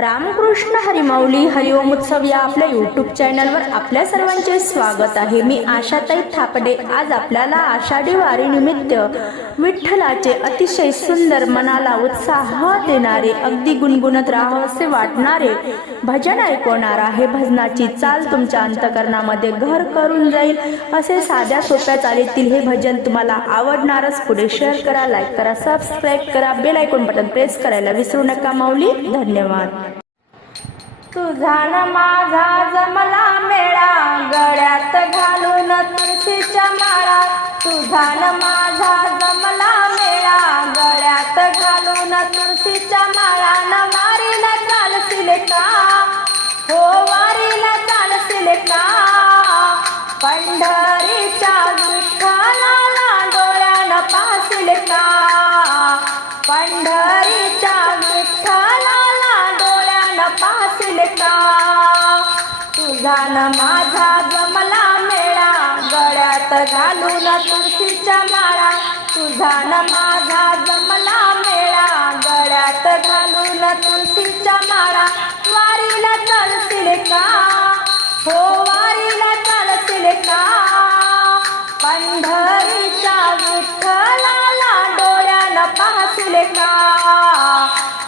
रामकृष्ण हरिमाऊली हरिओम उत्सव या आपल्या यूट्यूब चॅनलवर आपल्या सर्वांचे स्वागत आहे। मी आशाताई थापडे। आज आपल्याला आषाढी वारी निमित्त विठ्ठलाचे अतिशय सुंदर, मनाला उत्साह देणारे, अगदी गुणगुणत राहावेसे वाटणारे भजन ऐकवणार आहे। भजनाची चाल तुमच्या अंतःकरणामध्ये घर करून जाईल असे साध्या सोप्या चालीतील हे भजन तुम्हाला आवडणारच। पुढे शेअर करा, लाईक करा, सबस्क्राईब करा, बेल आयकॉन बटन प्रेस करायला विसरू नका। माऊली धन्यवाद। तुझा न माझा जमला मेळा, गळ्यात घालून तुळशीच्या माळा। तुझा न माझा जमला मेळा, गळ्यात घालून तुळशीच्या माळा। न वारीला चालशील का, हो वारीला चालशील का, पंढरीच्या विठ्ठलाला डोळ्यानं पाहशील का, पंढरीच्या विठ्ठलाला डोळ्यानं पाहशील का। तुझा न माझा जमला मेळा, गळ्यात घालून तुळशीच्या माळा। तुझा न माझा जमला मेळा, गळ्यात घालून तुळशीच्या माळा। वारीला चालशील का, हो वारीला चालशील का, पंढरीच्या विठ्ठलाला डोळ्यानं पाहशील का,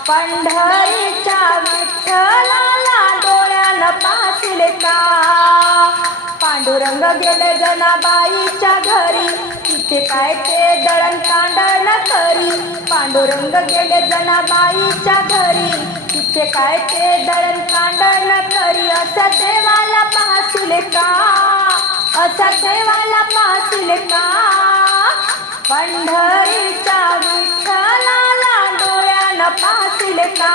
पंढरीच्या विठ्ठलाला डोळ्यानं पाहशील का। पांडुरंग गेले जनाबाईच्या घरी, तिथे काय ते दळण कांडण करी। पांडुरंग गेले जनाबाईच्या घरी, तिथे काय ते दळण कांडण करी। असा देवाला पाहशील का, असा देवाला पाहशील का, पंढरीच्या विठ्ठलाला डोळ्यानं पाहशील का,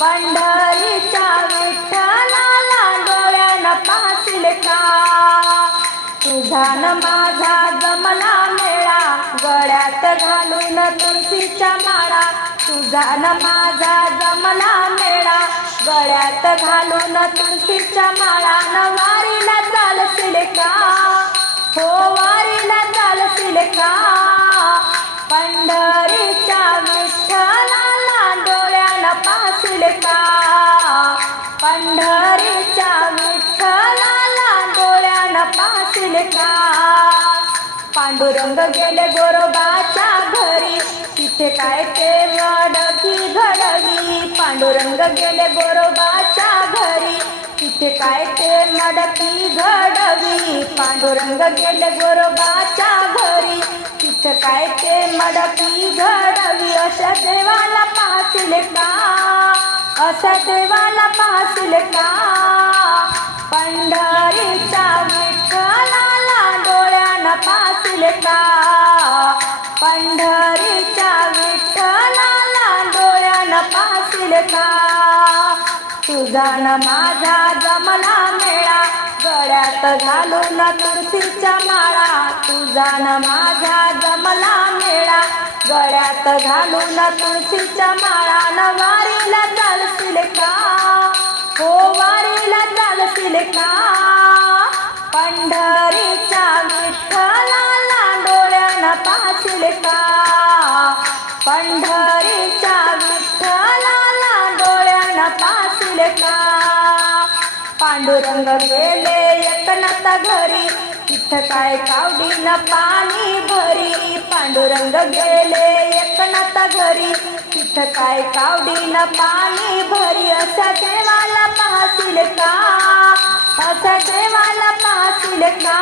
पंढरीच्या विठ्ठलाला डोळ्यानं पाहशील का। तुझा न माझा जमला मेळा, गळ्यात घालून तुळशीच्या माळा। तुझा न माझा जमला मेळा, गळ्यात घालून तुळशीच्या माळा। न वारीला चालशील का, हो वारीला चालशील का, पंढरीच्या विठ्ठलाला डोळ्यानं पाहशील का, पंढरीच्या विठ्ठलाला डोळ्यानं पाहशील का। पांडुरंग गेले गोरोबाच्या घरी, तिथे काय ते मडकी घडवी। पांडुरंग गेले गोरोबाच्या घरी, तिथे काय ते मडकी घडवी। पांडुरंग गेले गोरोबाच्या घरी, तिथे काय ते मडकी घडवी। अशा देवाला पाहशील का, अशा देवाला पाहशील का, पंढरीच्या विठ्ठलाला डोळ्यानं पाहशील का, पंढरीच्या विठ्ठलाला डोळ्यानं पाहशील का। तुझा न माझा जमला मेळा, गळ्यात घालून तुळशीच्या माळा। तुझा न माझा जमला मेळा, गळ्यात घालून तुळशीच्या माळा। न वारीला चालशील का, हो वारीला चालशील का, पंढरीच्या विठ्ठलाला डोळ्यानं पाहशील का, पंढरीच्या विठ्ठलाला डोळ्यानं पाहशील का। पांडुरंग गेले एकनाथ घरी, तिथं काय कावडीनं पाणी भरी। पांडुरंग गेले एकनाथ घरी, तिथं काय कावडीनं पाणी भरी। असा देवाला पाहशील का, असा देवाला पाहशील का,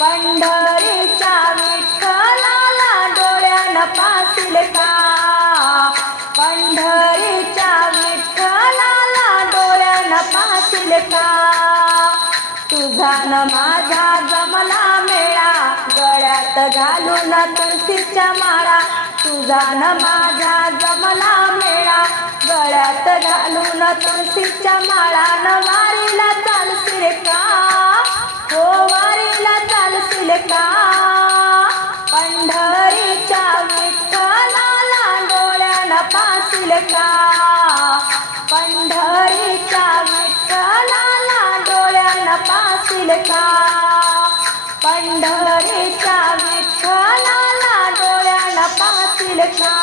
पंढरीच्या विठ्ठलाला डोळ्यानं पाहशील का, पंढरीच्या विठ्ठलाला डोळ्यानं पाहशील का। तुझा न माझा जमला मेळा, गळ्यात घालून तुळशीच्या माळा। तुझा न माझा जमला मेळा, गळ्यात घालून तुळशीच्या माळा। न वारीला चालशील का, हो वारीला चालशील का, पंढरीच्या विठ्ठलाला डोळ्यानं पाहशील का, पंढरीच्या विठ्ठलाला डोळ्यानं पाहशील का, पंढरीच्या विठ्ठलाला डोळ्यानं पाहशील का।